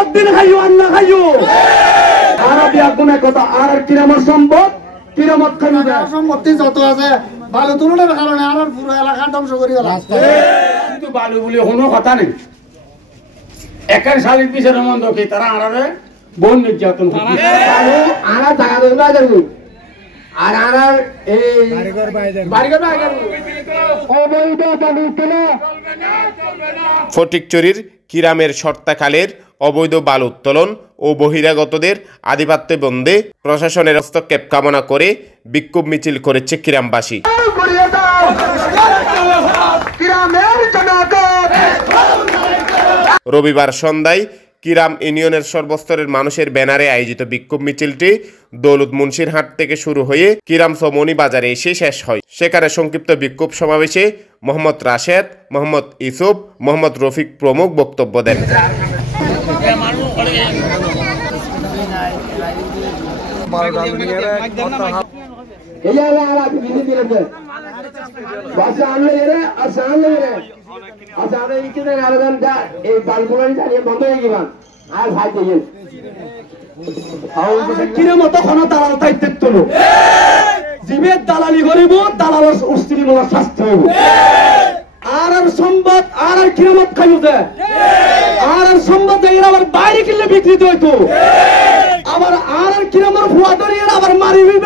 কতদিন খাইও আর না খাইও আরবি আগুনে কথা আর কিরামত সম্পদ কিরামত খাইও না সম্পত্তি যত আছে বালু তুলনের কারণে আর পুরো এলাকা ধ্বংস করে গেল কিন্তু বালু বলে কোনো কথা নেই একের শালির পিছনে মন্দ কি তারা আড়ারে বোন নির্যাতন বালু আড়া জায়গা দেবে না যাবো আর আড়ার এই বাড়িঘর বাইরে অবৈধ বালু তোলা ফটিকছড়ির কিরামের শর্তাখালের অবৈধ বালু উত্তোলন ও বহিরাগতদের আধিপত্য বন্ধে প্রশাসনের হস্তক্ষেপ কামনা করে বিক্ষোভ মিছিল করেছে কিরামবাসী। রবিবার সন্ধ্যায় কিরাম ইউনিয়নের সর্বস্তরের মানুষের ব্যানারে আয়োজিত বিক্ষোভ মিছিলটি দৌলত মুন্সিরহাট থেকে শুরু হয়ে কিরাম সমনি বাজারে এসে শেষ হয়। সেখানে সংক্ষিপ্ত বিক্ষোভ সমাবেশে মোহাম্মদ রাশেদ, মোহাম্মদ ইউসুফ, মোহাম্মদ রফিক প্রমুখ বক্তব্য দেন। দালালি করিব দালাল উস্তিমূলক শাস্তি হইব আর সম্পদ আর কিরামত খাইব আর সম্পদ আবার বাইরে কিনলে বিক্রিত হইতো আবার আর কিরামত ফুয়া ধরিয়ে আবার মারি হইব